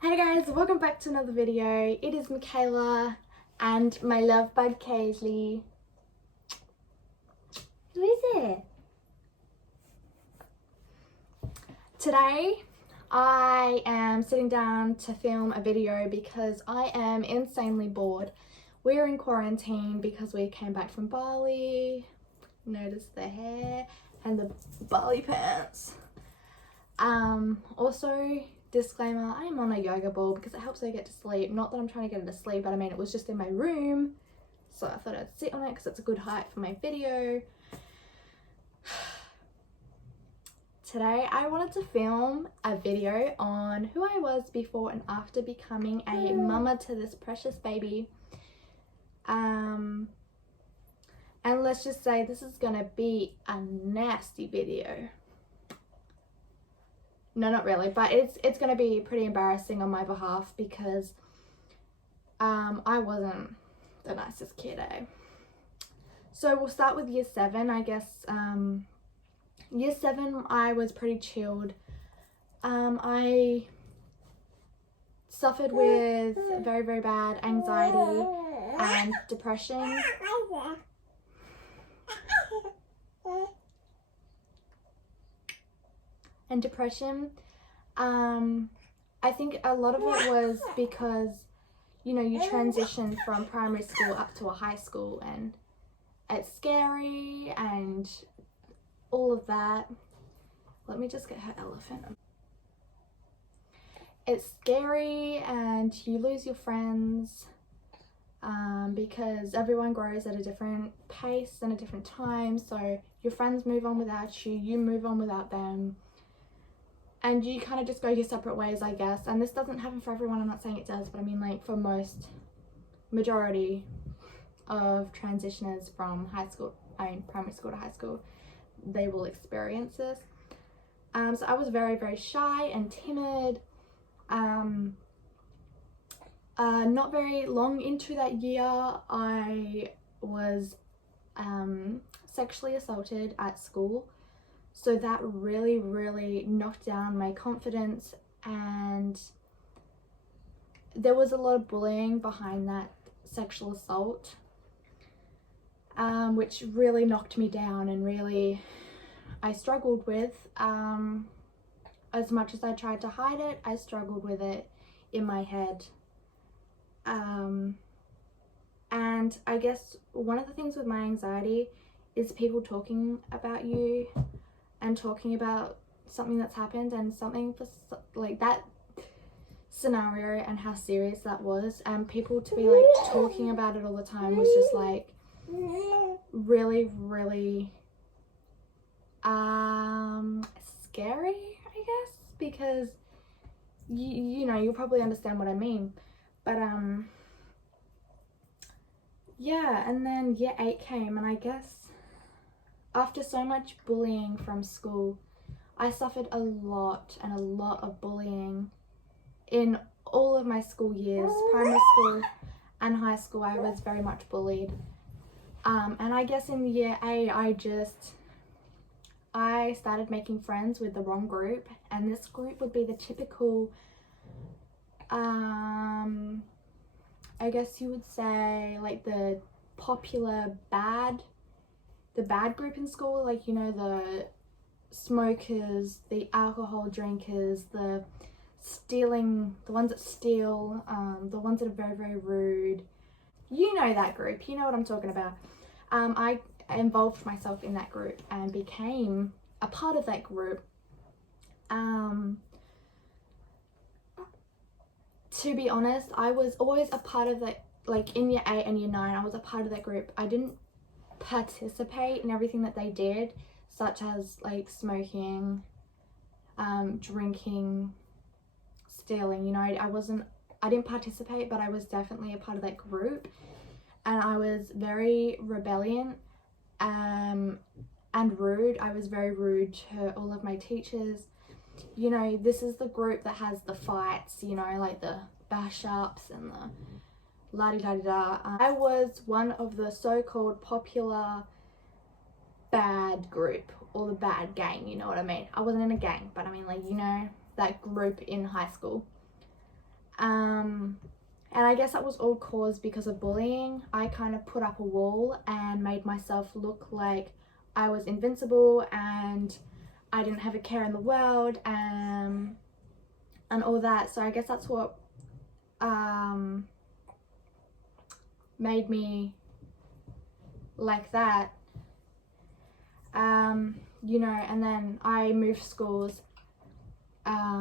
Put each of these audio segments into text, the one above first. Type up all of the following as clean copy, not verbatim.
Hey guys, welcome back to another video. It is Michaela and my love bug Kaylee. Who is it? Today I am sitting down to film a video because I am insanely bored. We're in quarantine because we came back from Bali. Notice the hair and the Bali pants. Also, disclaimer, I am on a yoga ball because it helps me get to sleep. Not that I'm trying to get into sleep, but I mean, it was just in my room, so I thought I'd sit on it because it's a good height for my video. Today I wanted to film a video on who I was before and after becoming a mama to this precious baby. And let's just say this is gonna be a nasty video. No, not really, but it's gonna be pretty embarrassing on my behalf because I wasn't the nicest kid, eh? So we'll start with year 7, I guess. Year 7 I was pretty chilled. I suffered with very, very bad anxiety and depression. I think a lot of it was because, you know, you transition from primary school up to a high school and it's scary and all of that. Let me just get her elephant. It's scary and you lose your friends because everyone grows at a different pace and a different time. So your friends move on without you, you move on without them. And you kind of just go your separate ways, I guess. And this doesn't happen for everyone, I'm not saying it does, but I mean, like, for majority of transitioners from primary school to high school, they will experience this. So I was very, very shy and timid. Not very long into that year, I was sexually assaulted at school. So that really, really knocked down my confidence, and there was a lot of bullying behind that sexual assault, which really knocked me down and really I struggled with. As much as I tried to hide it, I struggled with it in my head. And I guess one of the things with my anxiety is people talking about you and talking about something that's happened and something for like that scenario and how serious that was, and people to be like talking about it all the time was just like really, really scary, I guess, because you know, you'll probably understand what I mean. But yeah, and then year 8 came, and I guess after so much bullying from school, I suffered a lot of bullying in all of my school years. Primary school and high school, I was very much bullied. And I guess in year 8, I started making friends with the wrong group, and this group would be the typical, I guess you would say, like the popular bad group in school, like, you know, the smokers, the alcohol drinkers, the ones that steal, the ones that are very, very rude. You know that group, you know what I'm talking about. I involved myself in that group and became a part of that group. To be honest, I was always a part of that, like in year 8 and year 9, I was a part of that group. I didn't participate in everything that they did, such as like smoking, drinking, stealing, you know. I didn't participate, but I was definitely a part of that group, and I was very rebellious and rude. I was very rude to all of my teachers. You know, this is the group that has the fights, you know, like the bash ups and the la-di-da-di-da. I was one of the so-called popular bad group, or the bad gang, you know what I mean. I wasn't in a gang, but I mean, like, you know, that group in high school. And I guess that was all caused because of bullying. I kind of put up a wall and made myself look like I was invincible and I didn't have a care in the world, and all that. So I guess that's what made me like that. You know, and then I moved schools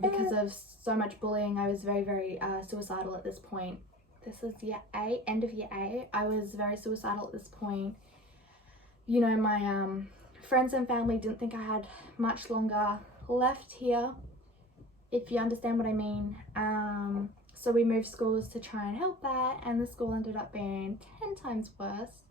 because of so much bullying. I was very suicidal at this point. This is year 8, end of year 8. I was very suicidal at this point. You know, my friends and family didn't think I had much longer left here, if you understand what I mean. So we moved schools to try and help that, and the school ended up being 10 times worse.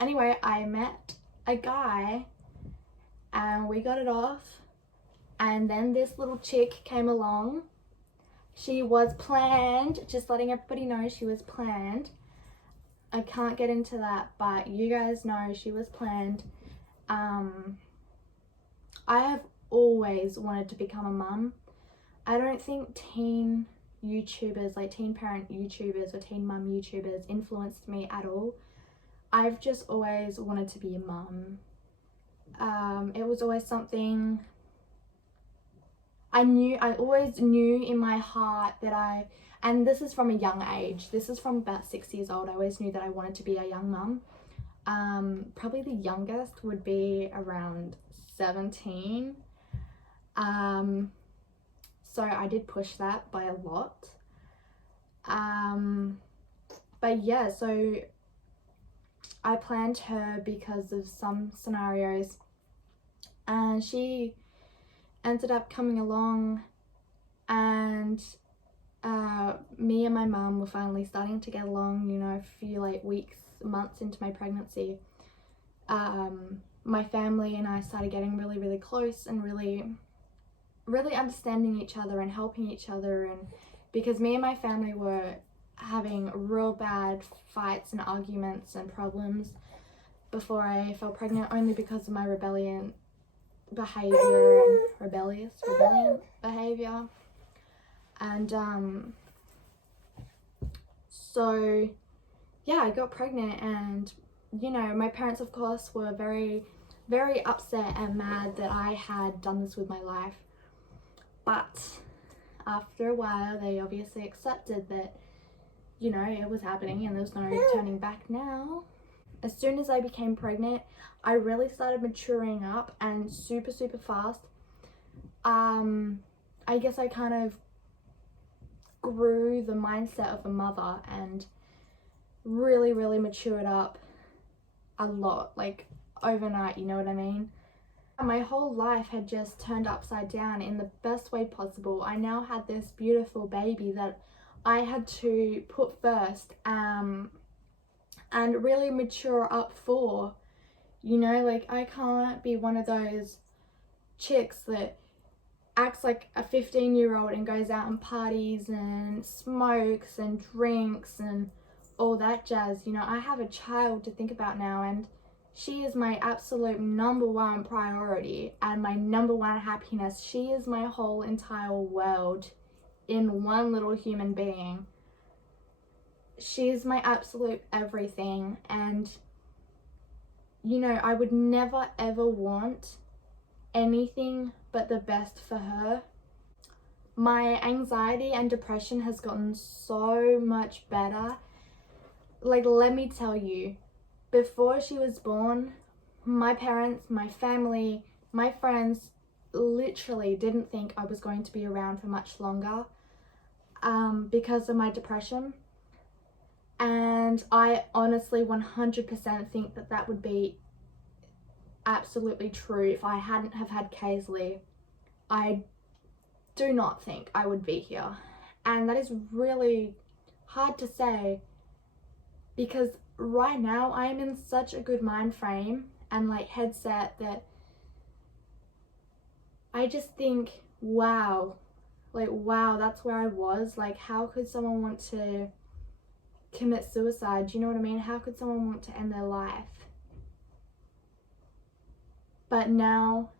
Anyway, I met a guy and we got it off, and then this little chick came along. She was planned, just letting everybody know she was planned. I can't get into that, but you guys know she was planned. I have always wanted to become a mum. I don't think teen YouTubers, like teen parent YouTubers or teen mum YouTubers, influenced me at all. I've just always wanted to be a mum. It was always something I always knew in my heart that and this is from a young age, this is from about 6 years old, I always knew that I wanted to be a young mum. Probably the youngest would be around 17. So I did push that by a lot. But yeah, so I planned her because of some scenarios, and she ended up coming along, and me and my mum were finally starting to get along, you know, a few like weeks, months into my pregnancy. My family and I started getting really close and really understanding each other and helping each other, and because me and my family were having real bad fights and arguments and problems before I fell pregnant, only because of my rebellion behavior and rebellion behavior. And so yeah, I got pregnant, and you know, my parents of course were very upset and mad that I had done this with my life, but after a while they obviously accepted that, you know, it was happening and there was no turning back now. As soon as I became pregnant, I really started maturing up, and super fast. I guess I kind of grew the mindset of a mother and really matured up a lot, like overnight, you know what I mean? My whole life had just turned upside down in the best way possible. I now had this beautiful baby that I had to put first, and really mature up for, you know, like I can't be one of those chicks that acts like a 15-year-old and goes out and parties and smokes and drinks and all that jazz. You know, I have a child to think about now, and she is my absolute #1 priority and my #1 happiness. She is my whole entire world in one little human being. She is my absolute everything, and you know, I would never ever want anything but the best for her. My anxiety and depression has gotten so much better. Like, let me tell you, before she was born, my parents, my family, my friends literally didn't think I was going to be around for much longer because of my depression. And I honestly 100% think that that would be absolutely true if I hadn't have had Kaysley. I do not think I would be here. And that is really hard to say, because right now I am in such a good mind frame and like headset that I just think, wow, like wow, that's where I was. Like, how could someone want to commit suicide? Do you know what I mean? How could someone want to end their life? But now,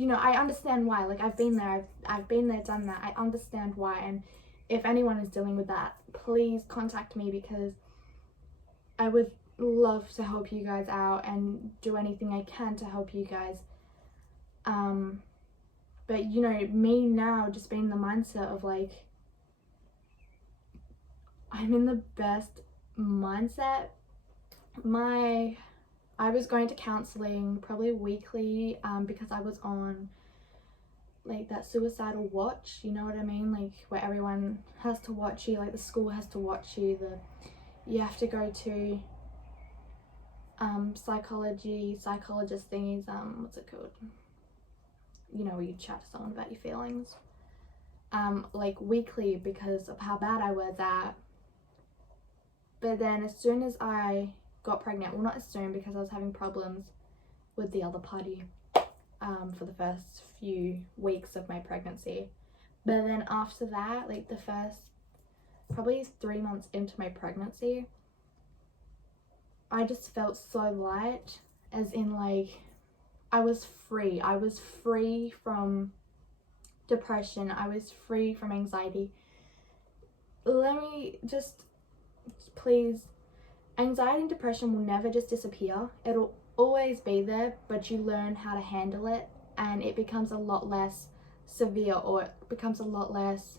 you know, I understand why. Like, I've been there, I've been there, done that. I understand why. And if anyone is dealing with that, please contact me, because I would love to help you guys out and do anything I can to help you guys. But you know, me now just being in the mindset of like, I'm in the best mindset. I was going to counseling probably weekly, because I was on like that suicidal watch, you know what I mean, like where everyone has to watch you, like the school has to watch you, you have to go to psychologist thingies, what's it called, you know, where you chat to someone about your feelings, like weekly, because of how bad I was at. But then as soon as I got pregnant, well, not as soon, because I was having problems with the other party for the first few weeks of my pregnancy. But then after that, like the first probably 3 months into my pregnancy, I just felt so light, as in like I was free from depression, I was free from anxiety. Let me just, please, anxiety and depression will never just disappear. It'll always be there, but you learn how to handle it, and it becomes a lot less severe, or it becomes a lot less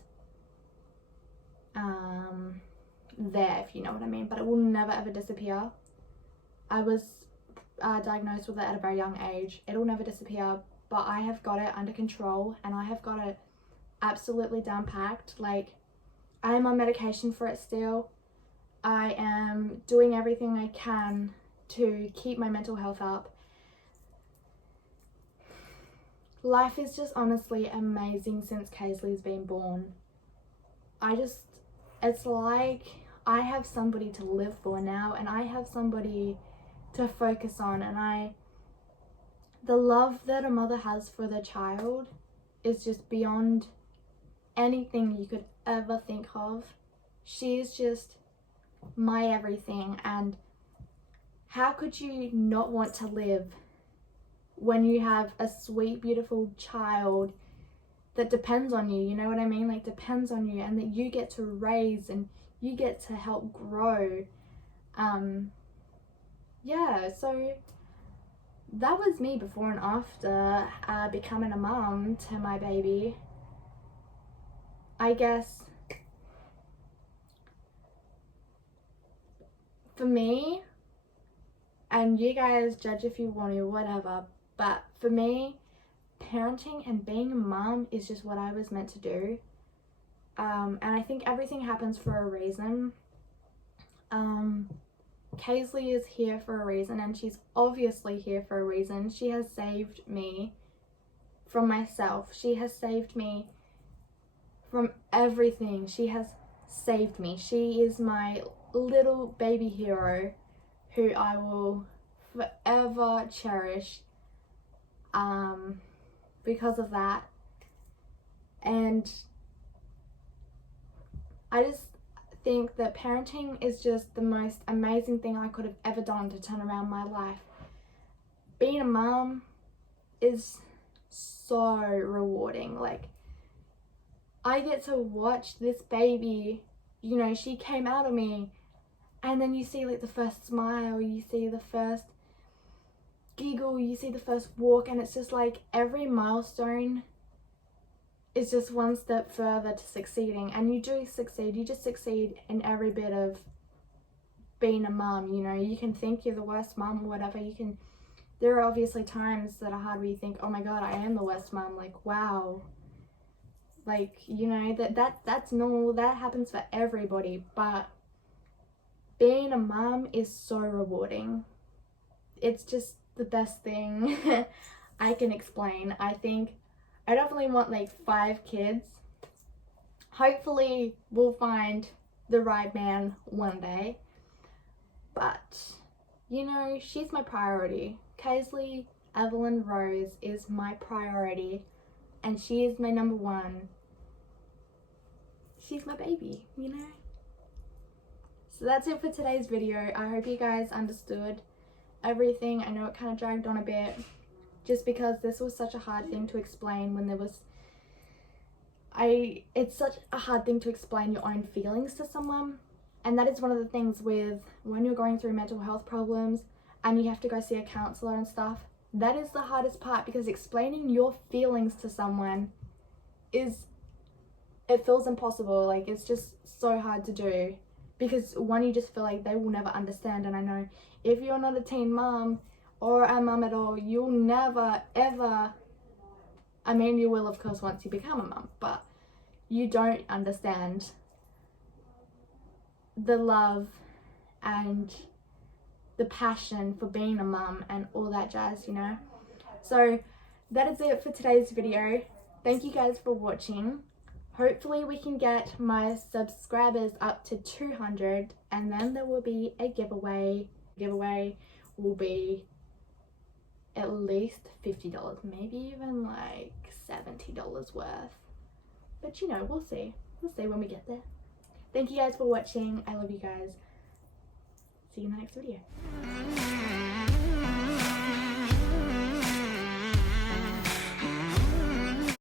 there, if you know what I mean. But it will never ever disappear. I was diagnosed with it at a very young age. It'll never disappear, but I have got it under control, and I have got it absolutely down packed. Like, I am on medication for it still. I am doing everything I can to keep my mental health up. Life is just honestly amazing since Kaysley's been born. It's like I have somebody to live for now, and I have somebody to focus on, and the love that a mother has for their child is just beyond anything you could ever think of. She's just my everything, and how could you not want to live when you have a sweet, beautiful child that depends on you, you know what I mean, like depends on you, and that you get to raise and you get to help grow. Yeah, so that was me before and after becoming a mom to my baby. I guess for me, and you guys judge if you want to, whatever, but for me, parenting and being a mom is just what I was meant to do. And I think everything happens for a reason. Kaysley is here for a reason, and she's obviously here for a reason. She has saved me from myself. She has saved me from everything. She has saved me. She is my little baby hero who I will forever cherish because of that. And I just think that parenting is just the most amazing thing I could have ever done to turn around my life. Being a mom is so rewarding. Like, I get to watch this baby, you know, she came out of me, and then you see like the first smile, you see the first giggle, you see the first walk, and it's just like every milestone is just one step further to succeeding. And you do succeed, you just succeed in every bit of being a mom. You know, you can think you're the worst mom or whatever, there are obviously times that are hard where you think, oh my god, I am the worst mom, like wow, like, you know, that's normal, that happens for everybody. But being a mom is so rewarding. It's just the best thing I can explain. I think I definitely want like 5 kids. Hopefully we'll find the right man one day. But, you know, she's my priority. Kaysley Evelyn Rose is my priority, and she is my number one. She's my baby, you know? So that's it for today's video. I hope you guys understood everything. I know it kind of dragged on a bit. just because this was such a hard thing to explain when it's such a hard thing to explain your own feelings to someone. And that is one of the things with when you're going through mental health problems and you have to go see a counselor and stuff. That is the hardest part, because explaining your feelings to someone it feels impossible. Like, it's just so hard to do, because one, you just feel like they will never understand. And I know if you're not a teen mom or a mum at all, you'll never ever, I mean, you will of course once you become a mum, but you don't understand the love and the passion for being a mum and all that jazz, you know. So that is it for today's video. Thank you guys for watching. Hopefully we can get my subscribers up to 200, and then there will be a giveaway. Giveaway will be at least $50, maybe even like $70 worth, but you know, we'll see when we get there. Thank you guys for watching. I love you guys. See you in the next video.